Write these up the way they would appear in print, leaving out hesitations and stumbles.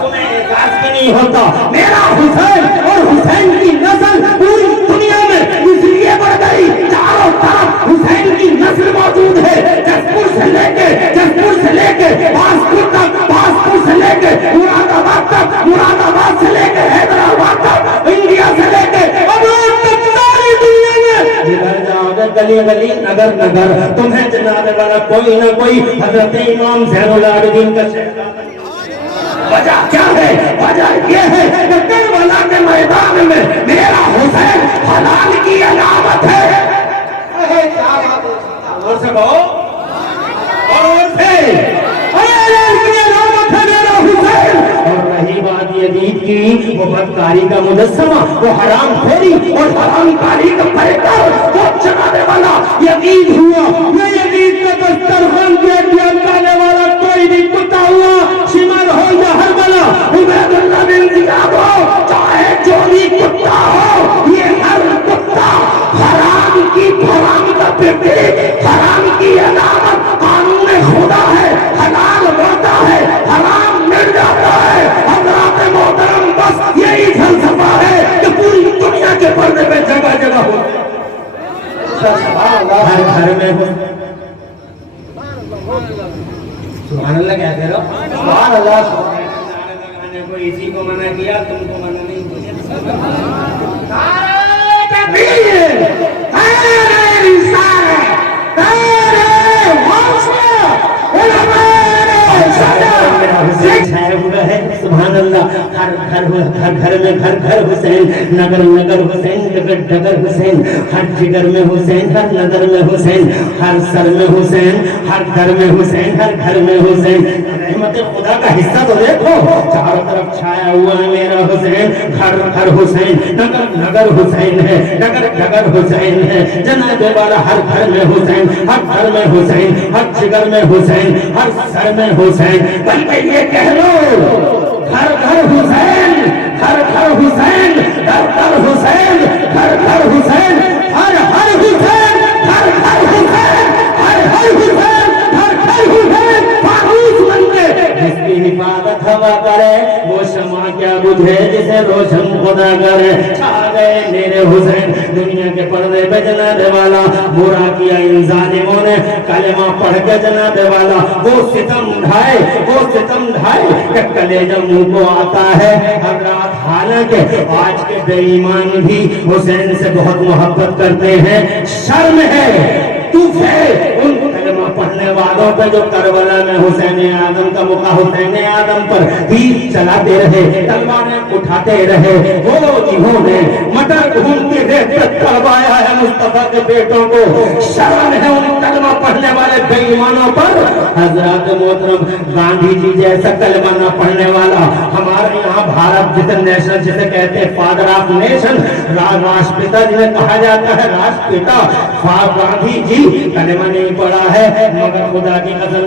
تمہیں احساس بھی نہیں ہوتا میرا حسین اور حسین کی نسل پوری دنیا میں اس لیے بڑھ گئی، چاروں طرف حسین کی نسل موجود ہے، جسپور سے لے کے باسپور تک، باسپور سے لے کے مراد آباد تک، مراد آباد سے لے کے حیدرآباد تک، انڈیا سے لے کے گلی گلی نگر نگر تمہیں جناب والا کوئی نہ کوئی حضرت امام زین العابدین کا وجہ کیا ہے؟ وجہ یہ ہے کہ کربلا کے میدان میں میرا حسین حلال کی علامت ہے۔ اور سے کہو، اور سے حلال کی علامت ہے میرا حسین۔ اور رہی بات یزید کی، وہ بدکاری کا مجسمہ، وہ حرام خوری اور حرام کاری کا پیکر، وہ چلانے والا یزید ہوا، یہ یزید کا دسترخوان دیکھ لانے والا کوئی بھی کتا ہوا، شمال ہو یا ہربلا، عبید اللہ بن زیاد ہو، چاہے جو بھی کتا ہو، یہ ہر کتا حرام کی حرام کا پیپی، حرام کی علامت قانون خدا ہے، حلال ہوتا ہے، حرام مل جاتا ہے۔ حضرات محترم بس یہی فلسفہ ہے کہ پوری دنیا کے پردے پہ جگہ جگہ ہو، ہر گھر میں ہو۔ سبحان اللہ کہتے رہو، سبحان اللہ۔ کوئی اسی کو منع کیا، تم کو منع نہیں کیا۔ سبحان اللہ، ہر گھر میں گھر حسین، نگر نگر حسین، ڈگر ڈگر حسین، ہر جگر میں حسین، ہر نظر میں حسین، ہر سر میں حسین، ہر گھر میں حسین، ہر گھر میں حسین۔ رحمت خدا کا حصہ تو دیکھو، چاروں طرف چھایا ہوا ہے میرا حسین، گھر گھر حسین، نگر نگر حسین ہے، ڈگر ڈگر حسین ہے، جناب والا ہر گھر میں حسین، ہر گھر میں حسین، ہر جگر میں حسین، ہر سر میں حسین۔ بلکہ یہ کہہ لو گھر گھر حسین، گھر گھر حسین، گھر گھر حسین، گھر گھر حسین، ہر ہر حسین، گھر گھر حسین، ہر ہر حسین، گھر گھر حسین۔ فانوس بن کے جس کی حفاظت ہوا کرے، وہ شمع کیا بجھے جسے روشن خدا کرے۔ چھا گئے میرے حسین دنیا کے پردے پہ جناب والا، برا کیا ان ظالموں نے کلمہ پڑھ کے جناب والا وہ ستم ڈھائے کہ کلیجہ منہ کو آتا ہے حضرات۔ حالانکہ آج کے بے ایمان بھی حسین سے بہت محبت کرتے ہیں، شرم ہے تف ہے ان کلمہ پڑھنے والوں پہ جو کربلا میں حسین اعظم کا موقع، حسین اعظم پر تیر چلاتے رہے، تلواریں اٹھاتے رہے۔ وہ جنہوں نے مٹر گھوم کے ریت پہ تڑوایا ہے مصطفیٰ کے بیٹوں کو، شرم ہے ان کلمہ پڑھنے والے بے ایمانوں پر۔ حضرات محترم، گاندھی جی جیسا کلمہ نہ پڑھنے والا ہمارے یہاں بھارت جسے نیشنل جسے کہتے ہیں فادر آف نیشن، راشٹرپتا جنہیں کہا جاتا ہے راشٹرپتا، گاندھی جی کلمہ نہیں پڑھا ہے، مگر خدا کی قسم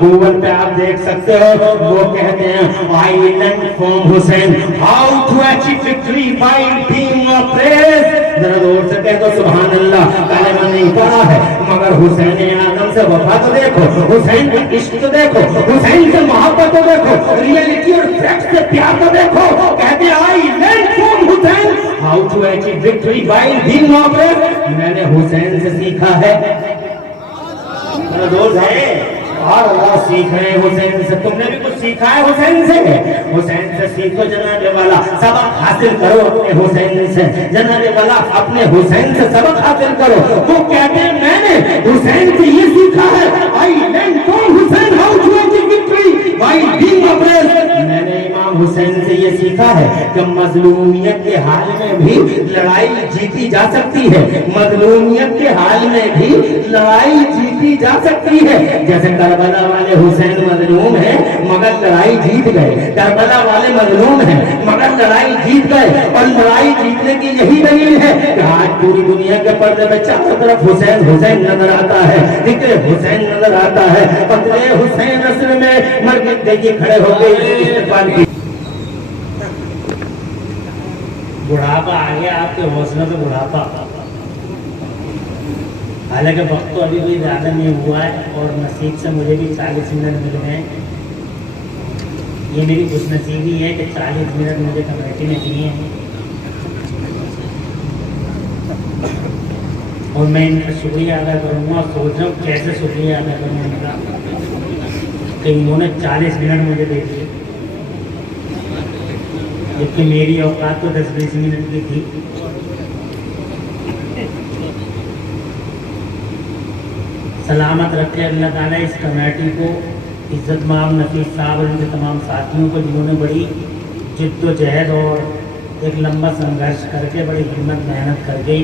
گوگل پہ آپ دیکھ سکتے ہو، وہ کہتے ہیں I learned from Hussein how to achieve victory by being oppressed۔ ذرا زور سے کہہ دو سبحان اللہ۔ کلمہ نہیں پڑھا ہے مگر حسین اعظم سے وفا تو دیکھو، حسین کا عشق تو دیکھو، حسین سے محبت تو دیکھو، ریئلٹی اور فیکٹ سے پیار تو دیکھو۔ کہتے ہیں I learned from Hussein how to achieve victory by being oppressed۔ میں نے حسین سے سیکھا ہے، دوست ہے اور اللہ سیکھ رہے ہیں حسین سے۔ تم نے بھی کچھ سیکھا ہے حسین سے؟ حسین سے سیکھو جناب والا، سبق حاصل کرو اپنے حسین سے، جناب والا اپنے حسین سے سبق حاصل کرو۔ وہ کہتے ہیں میں نے حسین سے یہ سیکھا ہے I learned from Hussein how to achieve victory by being oppressed۔ میں نے امام حسین سے یہ سیکھا ہے کہ مظلومیت کے حال میں بھی لڑائی جیتی جا سکتی ہے، مظلومیت کے حال میں بھی لڑائی جیتی جا سکتی ہے۔ جیسے کربلا والے حسین مظلوم ہیں مگر لڑائی جیت گئے، کربلا والے مظلوم ہیں مگر لڑائی جیت گئے، اور لڑائی جیتنے کی یہی دلیل ہے کہ آج پوری دنیا کے پردے میں چاروں طرف حسین حسین نظر آتا ہے، ذکر حسین نظر آتا ہے۔ پتلے حسین اصل میں مرکز دیکھیے کھڑے ہو گئے استقبال کی۔ بڑھاپا آ گیا آپ کے حوصلے سے، بڑھاپا، حالانکہ وقت تو ابھی کوئی زیادہ نہیں ہوا ہے اور نصیب سے مجھے بھی 40 منٹ ملے ہیں۔ یہ میری خوش نصیبی ہے کہ 40 منٹ مجھے کمیٹی نے دیے ہیں اور میں ان کا شکریہ ادا کروں گا اور سوچ رہا ہوں کیسے شکریہ ادا کروں ان کا کہ انہوں نے 40 منٹ مجھے دے دیے، جبکہ میری اوقات تو 10-20 منٹ کی تھی۔ سلامت رکھے اللہ تعالیٰ اس کمیٹی کو، عزت مآب نفیس صاحب اور ان کے تمام ساتھیوں کو، جنہوں نے بڑی جد و جہد اور ایک لمبا سنگھرش کر کے، بڑی ہمت محنت کر کے،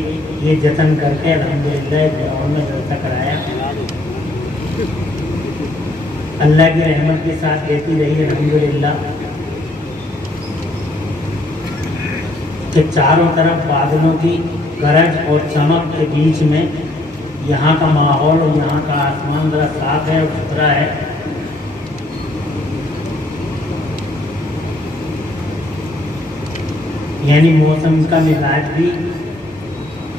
یہ جتن کر کے الحمدللہ ایک گراؤنڈ میں جلسہ کرایا۔ اللہ کی رحمت کے ساتھ دیتی رہی الحمدللہ کہ چاروں طرف بادلوں کی گرج اور چمک کے بیچ میں یہاں کا ماحول اور یہاں کا آسمان ذرا صاف ہے اور ستھرا ہے۔ یعنی موسم کا مزاج بھی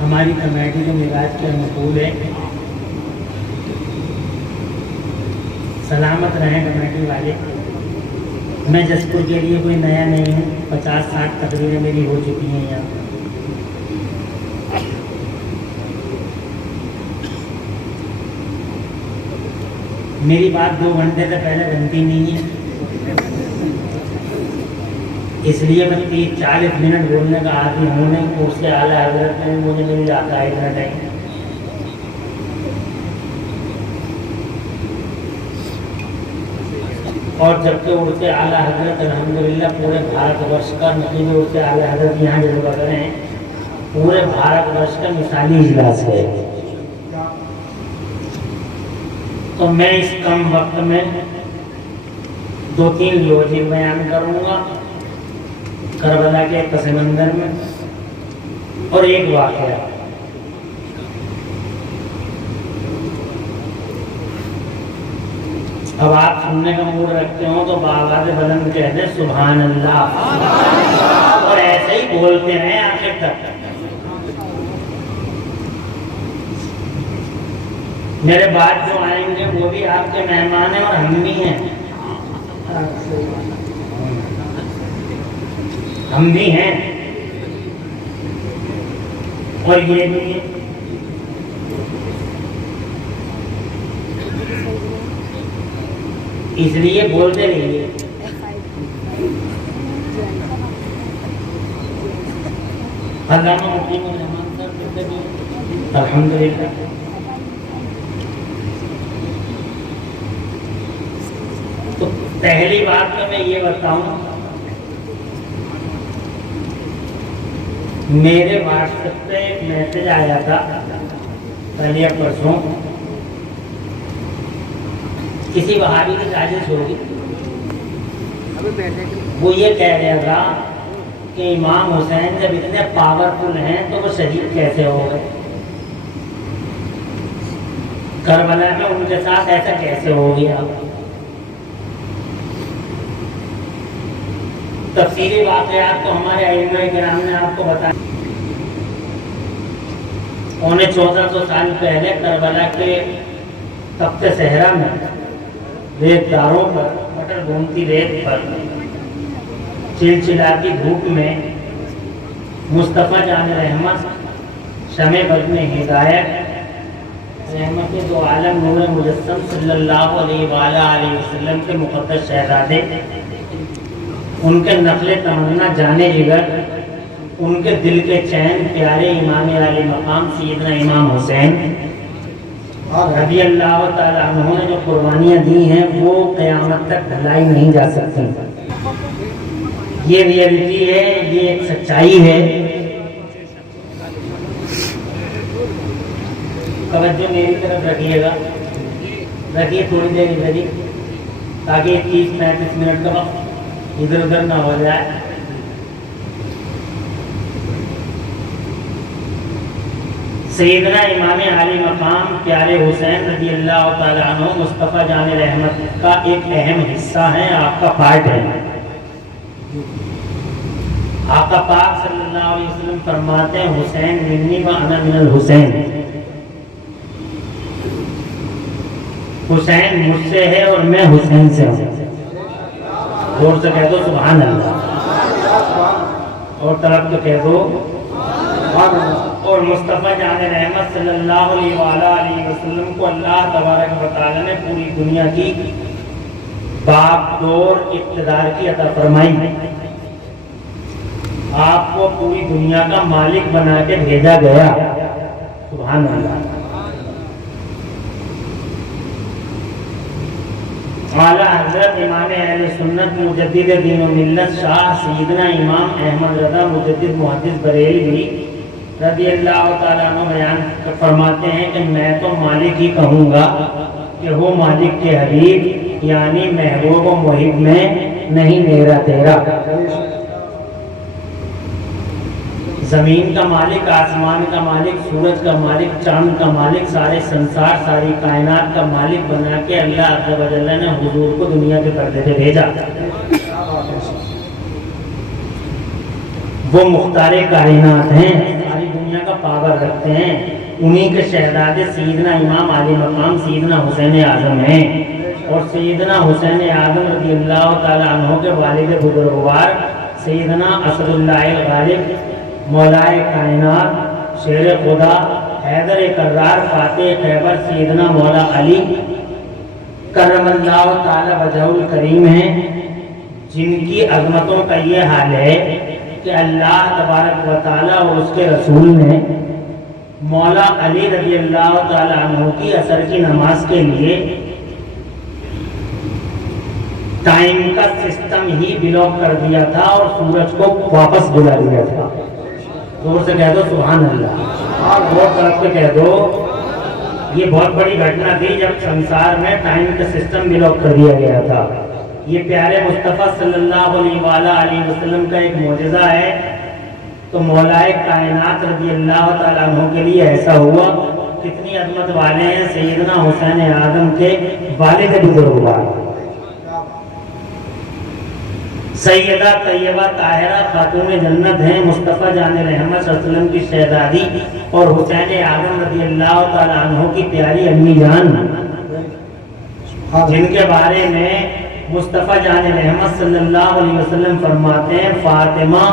ہماری کمیٹی کے مزاج کے مقبول ہے۔ سلامت رہیں کمیٹی والے۔ میں جسپور کے لیے کوئی نیا نہیں ہوں، 50-60 تقریریں میری ہو چکی ہیں یہاں۔ میری بات 2 گھنٹے سے پہلے بنتی نہیں ہے، اس لیے میں 30-40 منٹ بولنے کا عادی ہوں نہیں، تو اس سے اعلیٰ حضرت میں مجھے مل جاتا ہے اتنا ٹائم۔ اور جبکہ عرص اعلیٰ حضرت الحمدللہ پورے بھارت ورش کا نتیجے عرص اعلیٰ حضرت یہاں جلوہ کر رہے ہیں، پورے بھارت ورش کا مثالی اجلاس ہے، تو میں اس کم وقت میں 2-3 لوجک بیان کروں گا کربلا کے پس منظر میں، اور ایک واقعہ۔ اب آپ سننے کا موڈ رکھتے ہوں تو بآواز بلند کہہ دیں سبحان اللہ، اور ایسے ہی بولتے رہیں آخر تک۔ میرے بعد جو آئیں گے وہ بھی آپ کے مہمان ہیں اور ہم بھی ہیں، ہم بھی ہیں اور یہ بھی ہیں۔ اس لیے بولتے رہیے۔ علامہ مقیم الرحمان صاحب الحمدللہ۔ تو پہلی بات تو میں یہ بتاؤں، میرے واٹس ایپ پہ ایک میسج آیا تھا کل یا پرسوں، کسی وہابی کی سازش ہوگی، وہ یہ کہہ رہا تھا کہ امام حسین جب اتنے پاورفل ہیں تو وہ شہید کیسے ہو گئے، کربلا میں ان کے ساتھ ایسا کیسے ہو گیا۔ تفصیلی واقعات تو ہمارے ائمہ کرام نے آپ کو بتایا۔ 1400 سال پہلے کربلا کے تخت صحرا میں ریت داروں پر، مٹر گھومتی ریت پر، چلچلاتی دھوپ میں مصطفیٰ جان رحمت، شمع بزم ہدایت، رحمت دو عالم نور مجسم صلی اللہ علیہ وآلہ وسلم کے مقدس شہزادے، ان کے نقل تمنا جانے جگر، ان کے دل کے چین پیارے امام عالی مقام سیدنا امام حسین رضی اللہ تعالیٰ عنہ نے جو قربانیاں دی ہیں وہ قیامت تک بھلائی نہیں جا سکتی۔ یہ ریئلٹی ہے، یہ ایک سچائی ہے۔ توجہ میری طرف رکھیے گا، رکھیے تھوڑی دیر ادھر ہی، تاکہ 30-35 منٹ کا وقت ادھر ادھر نہ ہو جائے۔ سیدنا امام عالی مقام پیارے حسین رضی اللہ تعالیٰ عنہ مصطفیٰ جان رحمت کا ایک اہم حصہ ہے، آپ کا پارٹ ہے۔ آقا پاک صلی اللہ علیہ وسلم فرماتے ہیں حسین منی و انا من الحسین، حسین مجھ سے ہے اور میں حسین سے ہوں۔ زور سے کہہ دو سبحان اللہ، اور طرف تو کہہ دو، اور مصطفیٰ جان رحمت صلی اللہ علیہ وآلہ وسلم کو اللہ تبارک و تعالی نے پوری دنیا کی باپ دور اقتدار کی عطا فرمائی، آپ کو پوری دنیا کا مالک بنا کے بھیجا گیا، سبحان اللہ۔ اعلیٰ حضرت امام اہل سنت مجدد دین و ملت شاہ سیدنا امام احمد رضا مجدد محدث بریلوی رضی اللہ تعالیٰ عنہ بیان فرماتے ہیں کہ میں تو مالک ہی کہوں گا کہ وہ مالک کے حبیب یعنی محبوب و محب میں نہیں میرا تیرا۔ زمین کا مالک، آسمان کا مالک، سورج کا مالک، چاند کا مالک، سارے سنسار ساری کائنات کا مالک بنا کے اللہ عز و جل نے حضور کو دنیا کے پردے پہ بھیجا۔ وہ مختار کائنات ہیں، ساری دنیا کا پاور رکھتے ہیں، انہی کے شہزادے سیدنا امام عالی مقام سیدنا حسین اعظم ہیں، اور سیدنا حسین اعظم رضی اللہ تعالیٰ عنہ کے والد بزرگوار سیدنا اسد اللہ الغالب مولائے کائنات شیر خدا حیدر کرار فاتح خیبر سیدنا مولا علی کرم اللہ تعالی وجہ الکریم ہیں، جن کی عظمتوں کا یہ حال ہے کہ اللہ تبارک و تعالی اور اس کے رسول نے مولا علی رضی اللہ تعالی عنہ کی عصر کی نماز کے لیے ٹائم کا سسٹم ہی بلاک کر دیا تھا اور سورج کو واپس بلا دیا تھا۔ زور سے کہہ دو سبحان اللہ، اور طرف سے کہہ دو، یہ بہت بڑی گھٹنا تھی جب سنسار میں ٹائم کا سسٹم بلاک کر دیا گیا تھا۔ یہ پیارے مصطفیٰ صلی اللہ علیہ وسلم کا ایک معجزہ ہے، تو مولائے کائنات رضی اللہ تعالیٰ عنہ کے لیے ایسا ہوا۔ کتنی عظمت والے ہیں سیدنا حسین اعظم کے والد بزرگوار سیدہ طیبہ طاہرہ خاتون جنت ہیں، مصطفیٰ جان رحمت صلی اللہ علیہ وسلم کی شہزادی اور حسین اعظم رضی اللہ تعالیٰ عنہ کی پیاری امی جان، جن کے بارے میں مصطفیٰ جان رحمت صلی اللہ علیہ وسلم فرماتے ہیں فاطمہ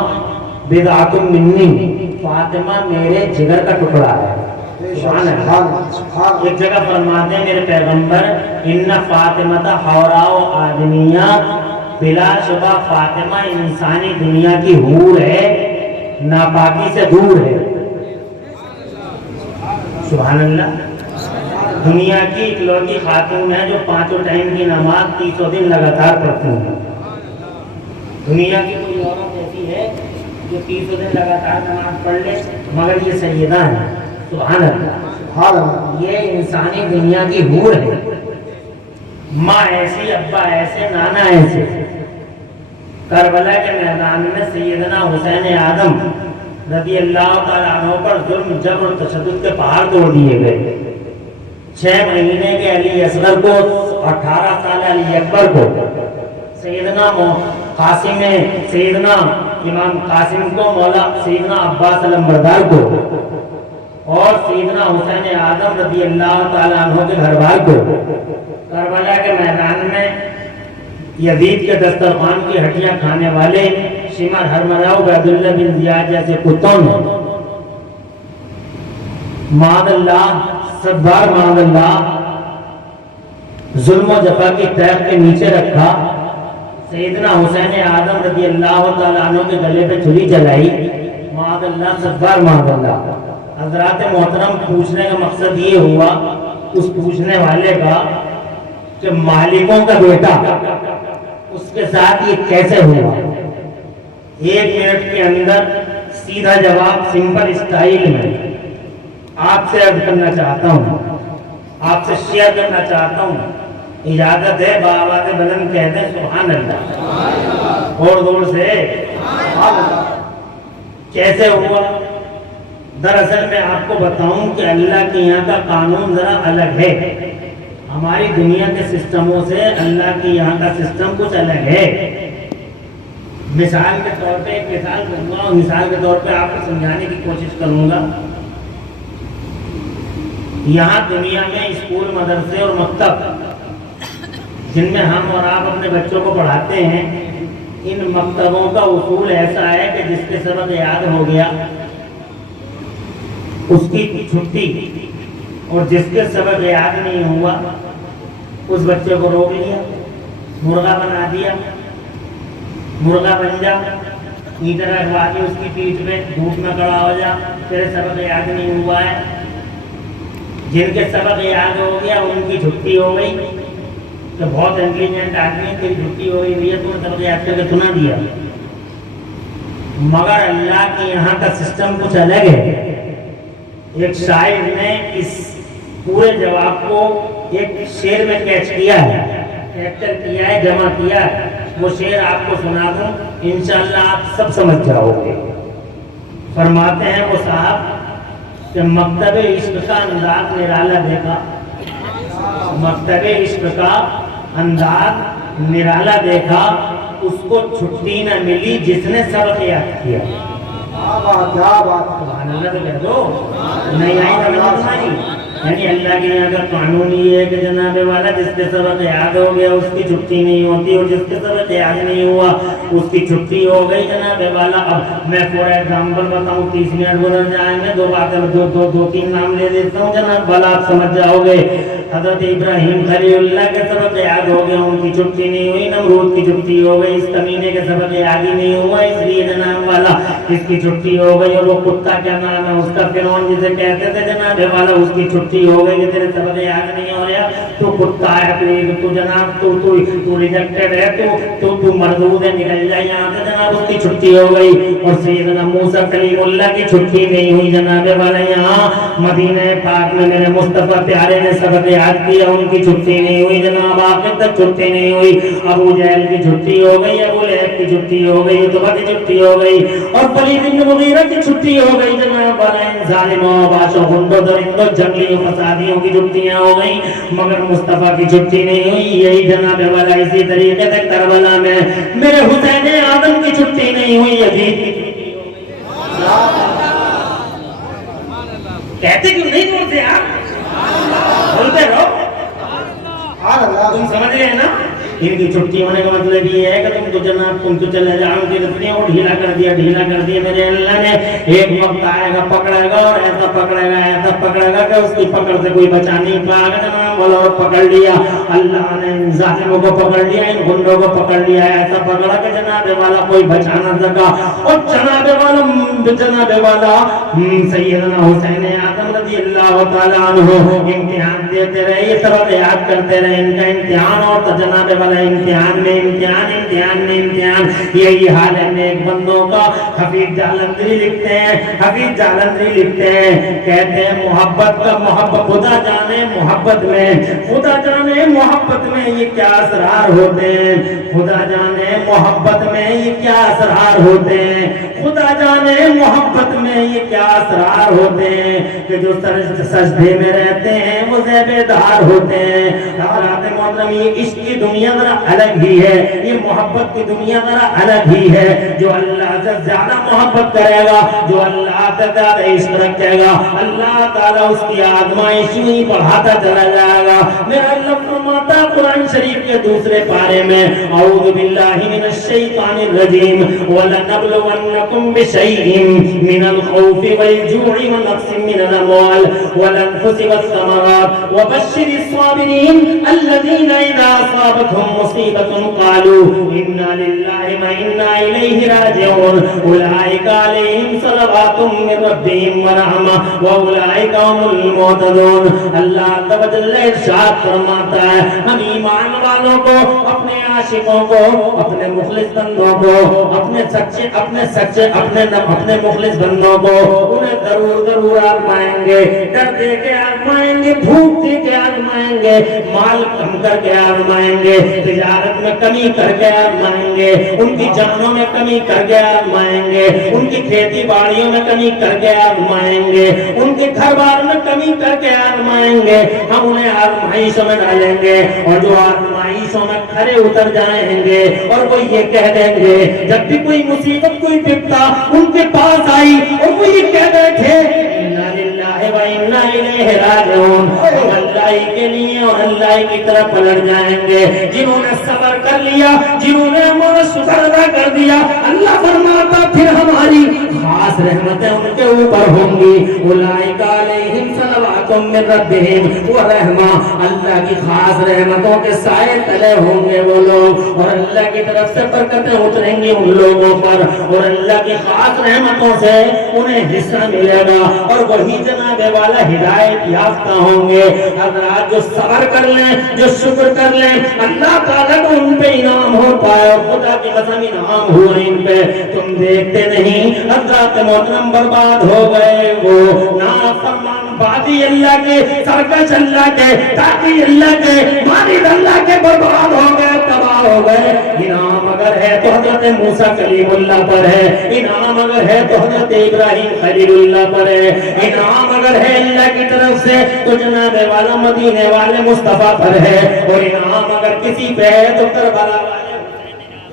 بضعۃ منی، فاطمہ میرے جگر کا ٹکڑا ہے۔ ایک جگہ فرماتے ہیں میرے پیغمبر ان فاطمہ حوراء آدمیہ، بلا شبہ فاطمہ انسانی دنیا کی حور ہے، ناپاکی سے دور ہے۔ سبحان اللہ، دنیا کی اکلوتی خاتون ہے جو 5 ٹائم کی نماز 300 دن لگاتار پڑھتی ہیں۔ دنیا کی کوئی عورت ایسی ہے جو 300 دن لگاتار نماز پڑھ لے، مگر یہ سیدہ ہے۔ سبحان اللہ، یہ انسانی دنیا کی حور ہے، ماں ایسی، ابا ایسے، نانا ایسے۔ کربلا کے میدان میں سیدنا حسین اعظم رضی اللہ تعالیٰ عنہ پر ظلم جبر اور تشدد کے پہاڑ توڑ دیے گئے۔ 6 مہینے کے علی اصغر کو، 18 سال علی اکبر کو، سیدنا امام قاسم کو، مولا سیدنا عباس علمبردار کو، اور سیدنا حسین اعظم رضی اللہ تعالیٰ عنہ کے گھر بار کو کربلا کے میدان میں یزید کے دسترخوان کی ہڈیاں کھانے والے شمر ہرمراؤ عبداللہ بن زیاد جیسے کتوں نے معاذ اللہ، سب بار معاذ اللہ، ظلم و جفا کی تیغ کے نیچے رکھا۔ سیدنا حسین اعظم رضی اللہ تعالیٰ عنہ کے گلے پہ چھری جلائی، معاذ اللہ، سب بار معاذ اللہ۔ حضرات محترم، پوچھنے کا مقصد یہ ہوا اس پوچھنے والے کا کہ مالکوں کا بیٹا اس کے ساتھ یہ کیسے ہوا؟ 1 منٹ کے اندر سیدھا جواب سمپل اسٹائل میں آپ سے عرض کرنا چاہتا ہوں، آپ سے شیئر کرنا چاہتا ہوں۔ اجازت ہے بآواز بلند کہہ دیں سبحان اللہ، اور زور سے کیسے ہوا؟ دراصل میں آپ کو بتاؤں کہ اللہ کے یہاں کا قانون ذرا الگ ہے، ہماری دنیا کے سسٹموں سے اللہ کے یہاں کا سسٹم کچھ الگ ہے۔ مثال کے طور پہ ایک مثال کروں گا، اور مثال کے طور پہ آپ کو سمجھانے کی کوشش کروں گا۔ یہاں دنیا میں اسکول، مدرسے اور مکتب جن میں ہم اور آپ اپنے بچوں کو پڑھاتے ہیں، ان مکتبوں کا اصول ایسا ہے کہ جس کے سبق یاد ہو گیا اس کی چھٹی، اور جس کے سبق یاد نہیں ہوا اس بچے کو روک لیا، مرغا بنا دیا، مرغا بن جا، ایندھن رکھوا دی اس کی پیٹھ پہ، دھوپ میں کھڑا ہو جا، تیرے سبق یاد نہیں ہوا ہے۔ جن کے سبق یاد ہو گیا ان کی چھٹی ہو گئی، تو بہت انٹیلیجنٹ آدمی ہے، تیری چھٹی ہو گئی بھیا، تم نے سبق یاد کر کے سنا دیا۔ مگر اللہ کے یہاں کا سسٹم کچھ الگ ہے۔ ایک شاعر نے اس پورے جواب کو ایک شعر میں کیچ کیا ہے، کیپچر کیا ہے، جمع کیا ہے۔ وہ شعر آپ کو سنا دوں، انشاءاللہ آپ سب سمجھ جاؤ گے۔ فرماتے ہیں وہ صاحب کہ مکتب عشق کا انداز نرالا دیکھا، مکتب عشق کا انداز نرالا دیکھا، اس کو چھٹی نہ ملی جس نے سبق یاد کیا۔ سبحان اللہ تو کہہ دو، نہیں آئی سمجھ تمہاری؟ یعنی اللہ کے یہاں کا قانون یہ ہے کہ جناب والا جس کے سبق یاد ہو گیا اس کی چھٹی نہیں ہوتی، اور جس کے سبق یاد نہیں ہوا اس کی چھٹی ہو گئی جناب والا۔ اب میں فور ایگزامپل بتاؤں، 30 منٹ گزر جائیں گے، دو باتیں دو تین نام لے دیتا ہوں جناب والا، آپ سمجھ جاؤ گے۔ حضرت ابراہیم خلیل اللہ کے سبق یاد ہو گیا، ان کی چھٹی نہیں ہوئی۔ نمرود کی چھٹی ہو گئی، اس کمینے کے سبق یاد ہی نہیں ہوا، اس لیے جناب والا اس کی چھٹی ہو گئی۔ اور وہ کتا کیا نام ہے اس کا، فرعون جسے کہتے تھے جناب والا، اس کی چھٹی ہو گئی کہ تیرے سبق یاد نہیں ہو رہا، تو کتا ہے، تو جناب تو ریجیکٹڈ ہے، تو مردود ہے، نکل جائے یہاں سے جناب، اس کی چھٹی ہو گئی۔ اور سیدنا موسیٰ کلیم اللہ کی چھٹی نہیں ہوئی جناب والا، یہاں مدینہ پاک میں میرے مصطفیٰ پیارے نے سبق یاد کیا، ان کی چھٹی نہیں ہوئی جناب، آخر تک چھٹی نہیں ہوئی۔ ابو جہل کی چھٹی ہو گئی، ابو لہب کی چھٹی ہو گئی، عتبہ کی چھٹی ہو گئی، اور ولید بن مغیرہ کی چھٹی ہو گئی جناب والا۔ ان ظالموں، بادشاہوں، غنڈوں، درندوں، جنگلیوں، فسادیوں کی چھٹیاں ہو گئی، مگر مصطفیٰ کی چھٹی نہیں ہوئی۔ یہی جناب والا اسی طریقے سے کربلا میں میرے حسین آدم کی چھٹی نہیں ہوئی، یزید کی چھٹی ہو گئی۔ کہتے کیوں نہیں بولتے آپ؟ بولتے رہو، تم سمجھ گئے نا؟ ان کی چھٹی ہونے کا مطلب یہ ہے کہ تم تو چلے جاؤ، ان کی رسمیاں اور ڈھیلا کر دیا میرے اللہ نے۔ ایک وقت آئے گا پکڑے گا، اور ایسا پکڑے گا کہ اس کی پکڑ سے کوئی بچا نہیں پائے گا جناب والا۔ اور پکڑ لیا اللہ نے، ان ظالموں کو پکڑ لیا، ان گنڈوں کو پکڑ لیا، ایسا پکڑا کہ جناب والا کوئی بچا نہ سکا۔ اور جناب والا سیدنا حسین آدم رضی اللہ تعالیٰ عنہ امتحان دیتے رہے، یہ سبق یاد کرتے رہے، ان کا امتحان اور جناب والا امتحان میں امتحان۔ یہی حال ہے نیک بندوں کا۔ حفیظ جالندری لکھتے ہیں، کہتے ہیں محبت خدا جانے محبت میں یہ کیا اسرار ہوتے ہیں، خدا جانے محبت میں یہ کیا اسرار ہوتے ہیں، خدا جانے محبت میں یہ کیا اسرار ہوتے ہیں، کہ جو سجدے میں رہتے ہیں وہ زیبِ دار ہوتے ہیں۔ حضرات محترم، یہ عشق کی دنیا ذرا الگ ہی ہے، یہ محبت کی دنیا ذرا الگ ہی ہے۔ جو اللہ سے زیادہ محبت کرے گا، جو اللہ سے زیادہ عشق رکھے گا، اللہ تعالیٰ اس کی آزمائش ہی بڑھاتا چلا جائے گا۔ میرا اللہ فرماتا ہے قرآن شریف کے دوسرے پارے میں، اعوذ باللہ من الشیطان الرجیم، وَلَنَبْلُوَنَّكُمْ بِشَيْءٍ مِّنَ الْخَوْفِ وَالْجُوعِ وَنَقْصٍ مِّنَ الْأَمْوَالِ وَالْأَنفُسِ وَالثَّمَرَاتِ وَبَشِّرِ الصَّابِرِينَ الَّذِينَ إِذَا أَصَابَتْهُم مُّصِيبَةٌ قَالُوا إِنَّا لِلَّهِ وَإِنَّا إِلَيْهِ راجعون أولئك عليهم صلوات من ربهم ورحمة وأولئك هم المهتدون۔ اللہ عز و جل ارشاد فرماتا ہے، ہم ایمان والوں کو، اپنے عاشقوں کو، اپنے مخلص بندوں کو، اپنے مخلص بندوں کو انہیں ضرور آزمائیں گے، ڈر دے کے آزمائیں گے، بھوک دے کے آزمائیں گے، مال کم کر کے آزمائیں گے، تجارت میں کمی کر کے آزمائیں گے، ان کی جانوں میں کمی کر کے آزمائیں گے، ان کی کھیتی باڑیوں میں کمی کر کے آزمائیں گے، ان کے گھر بار میں کمی کر کے آزمائیں گے۔ ہم انہیں آزمائشوں میں ڈالیں گے، اور جو آزمائشوں میں کھڑے اتر جائیں گے، اور وہ یہ کہہ دیں گے، جب بھی کوئی مصیبت، کوئی بپتا ان کے پاس آئی اور وہ یہ کہہ بیٹھے اِنَّا لِلَّهِ وَإِنَّا إِلَيْهِ رَاجِعُونَ، اللہ اللہ کے لیے اور اللہ کی طرف پلٹ جائیں گے. جنہوں نے صبر کر لیا, جنہوں نے ہمارا شکر ادا کر دیا, اللہ فرماتا پھر ہماری خاص رحمتیں ان کے اوپر ہوں گی. اولئک علیہم صلوات من ربہم ورحمہ, اللہ کی خاص رحمتوں کے سائے تلے ہوں گے وہ لوگ, اور اللہ کی طرف سے برکتیں اتریں گی ان لوگوں پر, اور اللہ کی خاص رحمتوں سے انہیں حصہ ملے گا, اور وہی جناب والا ہدایت یافتہ ہوں گے. حضرات جو صبر کر لیں, جو شکر کر لیں, اللہ تعالیٰ کو ان پہ انعام ہو پائے, خدا کی قسم انعام ہوا ان پہ. تم دیکھتے نہیں حضرات محترم برباد ہو گئے وہ نافرمان بادی اللہ کے, سرکش اللہ کے, تاقی اللہ کے, مالک اللہ کے برباد ہو گئے, تباہ ہو گئے. انعام اگر ہے تو حضرت موسیٰ کلیم اللہ پر ہے, انعام اگر ہے تو حضرت ابراہیم خلیل اللہ پر ہے, انعام اگر ہے اللہ کی طرف سے تو جناب والا مدینے والے مصطفیٰ پر ہے, اور انعام اگر کسی پہ ہے تو کربلا والے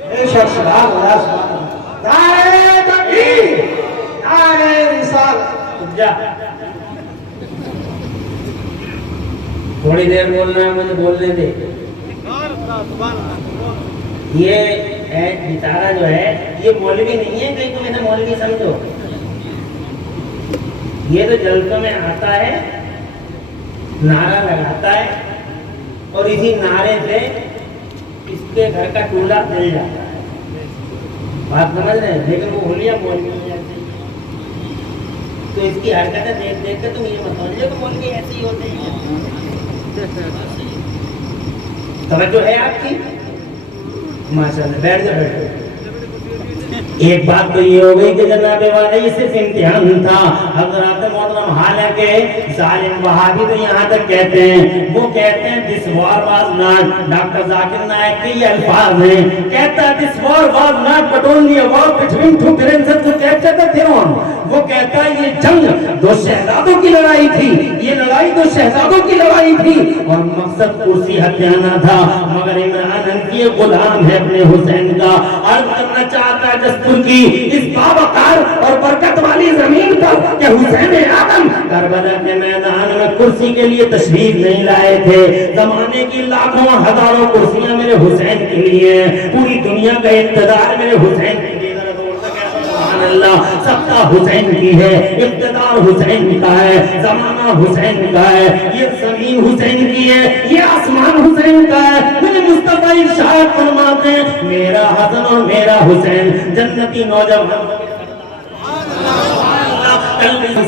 بے شک. سبحان اللہ. نعرہ تکبیر, نعرہ رسالت. جا تھوڑی دیر بولنا ہے, مجھے بولنے دے. یہ بیچارہ جو ہے یہ مولوی نہیں ہے, کہیں تم انہیں مولوی سمجھو. یہ تو جلسوں میں آتا ہے, نعرہ لگاتا ہے, اور اسی نعرے سے اس کے گھر کا چولہا جل جاتا ہے. بات سمجھ رہے ہیں, لیکن وہ بولیا مولوی ہو جاتے ہیں. تو اس کی حرکتیں دیکھ دیکھ کے تم یہ مت سمجھو کہ مولوی ایسے ہی ہوتے ہیں. توجہ ہے آپ کی؟ ماشاءاللہ, بیٹھ جا بیٹھ جا. ایک بات تو یہ ہو گئی کہ جناب والا یہ صرف امتحان تھا. حضرات محترم حالانکہ ظالم وہابی تو یہاں تک کہتے ہیں, وہ کہتے ہیں this war was not, doctor Zakir Naik کے یہ الفاظ ہیں, کہتا ہے this war was not but only a war between two princes to capture the throne. وہ کہتا ہے یہ جنگ دو شہزادوں کی لڑائی تھی, یہ لڑائی دو شہزادوں کی لڑائی تھی, اور مقصد کرسی ہتھیانا تھا. مگر عمران کی غلام ہے اپنے حسین کا, عرض کرنا چاہتا ہے دستور کی اس باوقار اور برکت والی زمین پر کہ حسین اعظم کربلا کے میدان میں کرسی کے لیے تشریف نہیں لائے تھے. زمانے کی لاکھوں ہزاروں کرسیاں میرے حسین کے لیے, پوری دنیا کا اقتدار میرے حسین کے لیے. اللہ سبتا حسین کی ہے, اقتدار حسین کا ہے, زمانہ حسین کا ہے, یہ زمین حسین کی ہے, یہ آسمان حسین کا ہے. میرے مصطفیٰ ارشاد فرماتے ہیں میرا حسن اور میرا حسین جنتی نوجوان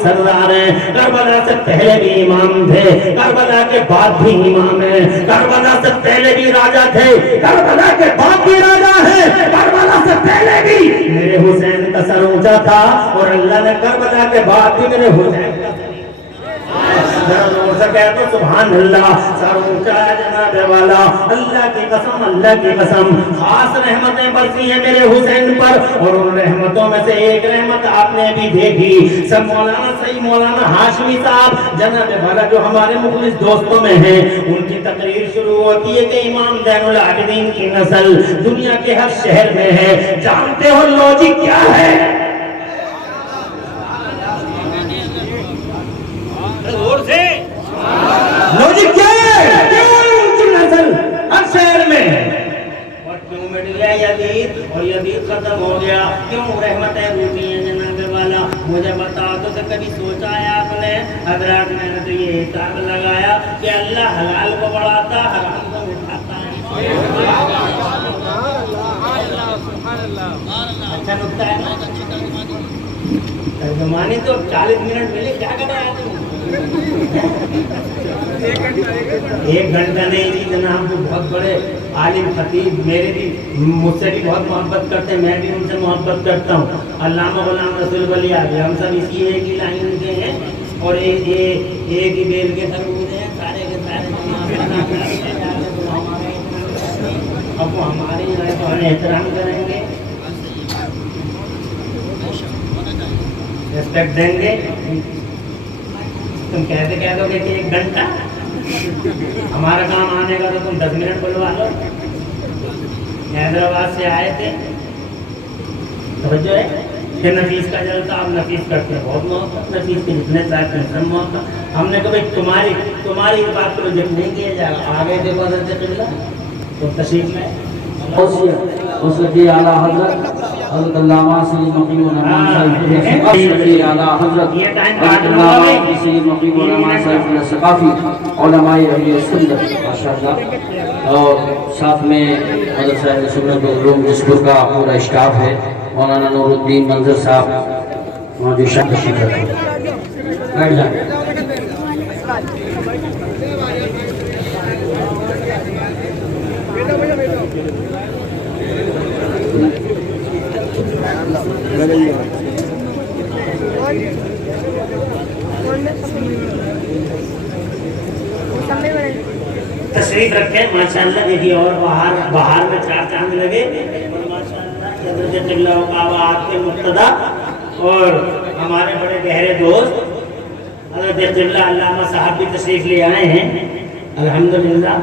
سردار ہیں. کربلا سے پہلے بھی امام تھے, کربلا کے بعد بھی امام ہیں, کربلا سے پہلے بھی راجا تھے, کربلا کے بعد بھی راجا ہیں, کربلا سے پہلے بھی میرے حسین کا سر اونچا تھا, اور اللہ نے کربلا کے بعد بھی میرے حسین کا تو سبحان اللہ سر اونچا ہے جناب والا. اللہ کی قسم, اللہ کی قسم, خاص رحمتیں برسی ہیں میرے حسین پر, اور ان رحمتوں میں سے ایک رحمت آپ نے بھی دیکھی. سب مولانا صحیح مولانا ہاشمی صاحب جناب والا جو ہمارے مخلص دوستوں میں ہیں, ان کی تقریر شروع ہوتی ہے کہ امام زین العابدین کی نسل دنیا کے ہر شہر میں ہے. جانتے ہو لوجک کیا ہے؟ لوجک کیا ہے؟ کیوں ان کی نسل ہر شہر میں, اور کیوں مٹ گیا یزید, اور یزید ختم ہو گیا, کیوں رحمتیں روٹی ہیں جناب والا. مجھے بتاؤ تو کبھی سوچا ہے آپ نے؟ حضرات میں نے تو یہ حساب لگایا کہ اللہ حلال کو بڑھاتا, حرام کو مٹھاتا ہے. اچھا نکتہ ہے نا, ترجمانی تو 40 منٹ ملے, کیا کر رہا ہے؟ ایک گھنٹہ نہیں جی جناب, جو بہت بڑے عالم خطیب میرے بھی مجھ سے بھی بہت محبت کرتے ہیں, میں بھی ان سے محبت کرتا ہوں. علامہ غلام رسول ولی آگے, ہم سب اسی ایک ہی لائن کے ہیں, اور ایک ہی بیل کے سرود ہیں, سارے کے سارے. اب وہ ہمارے یہاں تو ہمیں احترام کریں گے, ریسپیکٹ دیں گے. تم کہتے کہہ دو گے کہ 1 گھنٹہ, ہمارا کام آنے کا تو تم 10 منٹ بلوا لو. حیدرآباد سے آئے تھے, توجہ ہے, کہ نفیس کا جلسہ، اب نفیس کرتے ہیں بہت محبت، نفیس کے جتنے چاہتے ہیں سب محبت. ہم نے کہا بھائی تمہاری اس بات کو ریجیکٹ نہیں کیا جائے گا. آگے دیکھو حضرت قبلہ تو تشریف میں اس کی اعلیٰ حضرت حضرت علامہ سید مقیم الرحمان صاحب اعلیٰ حضرت حضرت علامہ سید مقیم الرحمان صاحب ثقافی علماء اہل سنت ماشاءاللہ، اور ساتھ میں مدرسہ اہل سنت العلوم جسپور کا پورا اسٹاف ہے. مولانا نور الدین منظر صاحب موجود شاہ تشریف رکھتے ہیں. بیٹھ جائیں. تشریف رکھیں ماشاءاللہ. دیکھیے اور باہر میں 4 چاند لگے اور ماشاءاللہ حضرت قبلہ آپ کے مقتدا اور ہمارے بڑے گہرے دوست حضرت قبلہ علامہ صاحب بھی تشریف لے آئے ہیں. الحمدللہ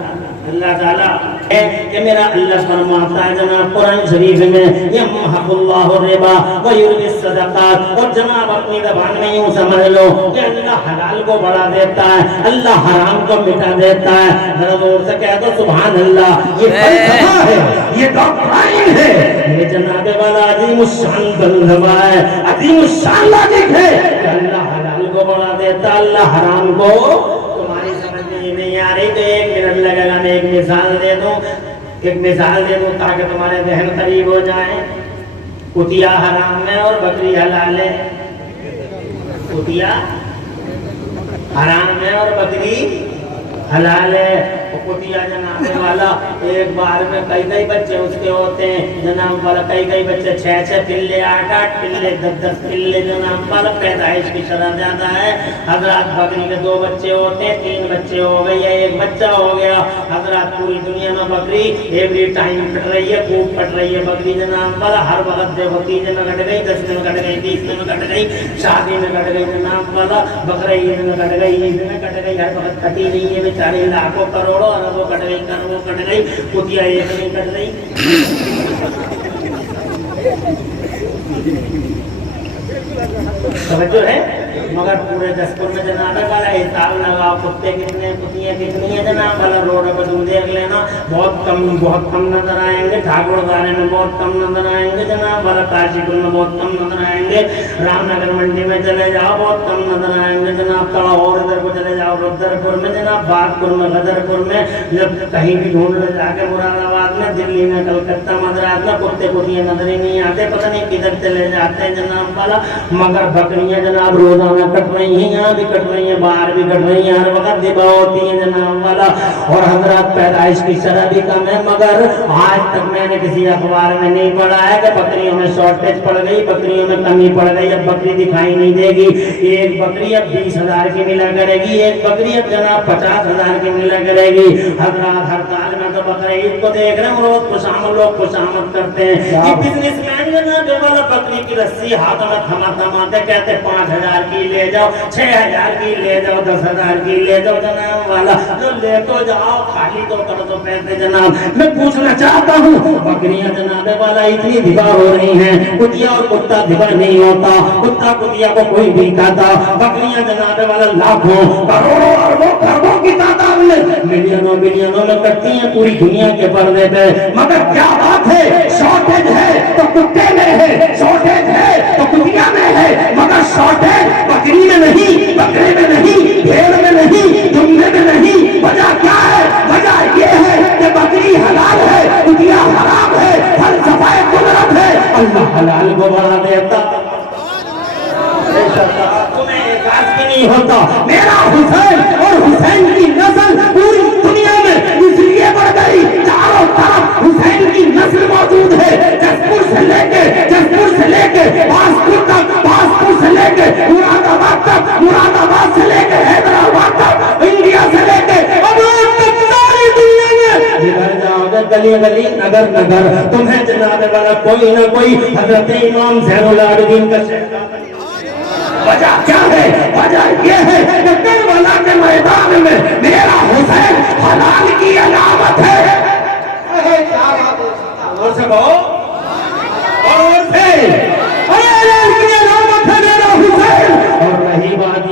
اللہ تعالیٰ ہے کہ میرا اللہ فرماتا ہے جناب قرآن شریف میں یمحق اللہ الربا ویربی الصدقات، اور جناب اپنی زبان میں یوں سمجھ لو کہ اللہ حلال کو بڑھا دیتا ہے، اللہ حرام کو مٹا دیتا ہے. ذرا زور سے کہہ دو سبحان اللہ. یہ فلسفہ ہے، یہ ڈاکٹرائن ہے، یہ جناب والا عظیم الشان فلسفہ ہے، عظیم الشان لاجک ہے کہ اللہ حلال کو بڑھا دیتا ہے، اللہ حرام کو. نہیں آ رہی تو 1 منٹ لگے گا. میں ایک مثال دے دوں تاکہ تمہارے ذہن قریب ہو جائیں. کتیا حرام ہے اور بکری حلال ہے. کتیا حرام ہے اور بکری حلال ہے. کتیا جناب والا ایک بار میں کئی بچے اس کے ہوتے ہیں جناب والا. کئی بچے 6 پلے 8 پلے 10 پلے جناب والا. پیدائش کی شرح زیادہ ہے. حضرات بکری کے 2 بچے ہوتے ہیں، 3 بچے ہو گئے یا 1 بچہ ہو گیا. حضرات پوری دنیا میں بکری ایوری ٹائم پٹ رہی ہے، خوب پٹ رہی ہے بکری جناب والا. ہر وقت دیکھو 3 دن میں کٹ گئی، 10 دن میں کٹ گئی، 20 دن میں کٹ گئی، شادی میں کٹ گئی جناب والا. بقرہ عید میں کٹ گئی، عید میں کٹ گئی، ہر وقت کٹی نہیں ہے بیچاری. لاکھوں کروڑوں اربوں کٹ گئی، کربوں کٹ گئی، کتیا ایک نہیں کٹ گئی. توجہ ہے مگر پورے دسپور میں جناب والا حساب لگاؤ کتے کتنے کتیاں کتنی ہیں جناب والا. روڈ پر تم دیکھ لینا بہت کم نظر آئیں گے. ٹھاکر دارے میں بہت کم نظر آئیں گے جناب والا. کاشی پور میں بہت کم نظر آئیں گے. رام نگر منڈی میں چلے جاؤ بہت کم نظر آئیں گے جناب. تڑا اور ادھر کو چلے جاؤ رودرپور میں جناب، باغپور میں، غدرپور میں، جب کہیں بھی ڈھونڈ لے جا کے مراد آباد میں، دلی میں، کلکتہ مدراس میں کتے کتیاں نظر ہی نہیں آتے. پتہ نہیں کدھر چلے جاتے ہیں جناب والا. مگر بکریاں جناب روزانہ کٹ رہی ہیں، یہاں بھی کٹ رہی ہیں، باہر بھی کٹ رہی ہیں، ہر وقت ذبح ہوتی ہیں جناب والا. اور حضرات پیدائش کی شرح بھی کم ہے. مگر آج تک میں نے کسی اخبار میں نہیں پڑھا ہے کہ بکریوں میں شارٹیج پڑ گئی، بکریوں میں کمی پڑ گئی، اب بکری دکھائی نہیں دے گی. ایک بکری اب 20,000 کی ملا کرے گی، ایک بکری اب جناب 50,000 کی ملا کرے گی. حضرات ہڑتال میں تو بقرہ عید کو دیکھ رہے ہیں، روز لوگ خوشامد کرتے ہیں. یہ بزنس مین جناب والا بکری کی رسی ہاتھوں میں تھماتے کہتے 5,000 کی لے جاؤ، 6,000 کی لے جاؤ، 10,000 کی لے جاؤ جناب والا. جو لے تو جاؤ خالی تو کر دو پیسے جناب. میں پوچھنا چاہتا ہوں بکریاں جناب والا اتنی ذبح ہو رہی ہیں، کتیا اور کتا ذبح نہیں ہوتا، کتا کتیا کو کوئی بھی کھاتا. بکریاں جناب والا لاکھوں کروڑوں اربوں خربوں کی تعداد میں، ملینوں بلینوں میں کٹتی ہیں پوری دنیا کے پردے پہ. مگر کیا بات ہے، شارٹیج ہے تو کتے میں ہے، شارٹیج ہے تو کتیا میں ہے، مگر شارٹیج بکری میں نہیں، بکرے میں نہیں، بھیڑ میں نہیں، دمبے میں نہیں. وجہ کیا ہے؟ وجہ یہ ہے کہ بکری حلال ہے، کتیا حرام ہے. فلسفہ قدرت ہے، اللہ حلال کو بڑھا دیتا. تمہیں احساس بھی نہیں ہوتا میرا حسین اور حسین کی نسل پوری دنیا میں اس لیے بڑھ گئی، چاروں طرف حسین کی نسل موجود ہے. جسپور سے لے کے باسپور تک، باسپور سے لے کے مراد آباد تک، مراد آباد سے لے کے حیدرآباد تک، انڈیا سے لے کے ابروڈ تک ساری دنیا میں جدھر جاؤ گے گلی گلی نگر نگر تمہیں جناب والا کوئی نہ کوئی حضرت امام زین العابدین کا شہدا. وجہ کیا ہے؟ وجہ یہ ہے کہ کربلا کے میدان میں میرا حسین حلال کی علامت ہے. اور سے کہو اور سے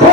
2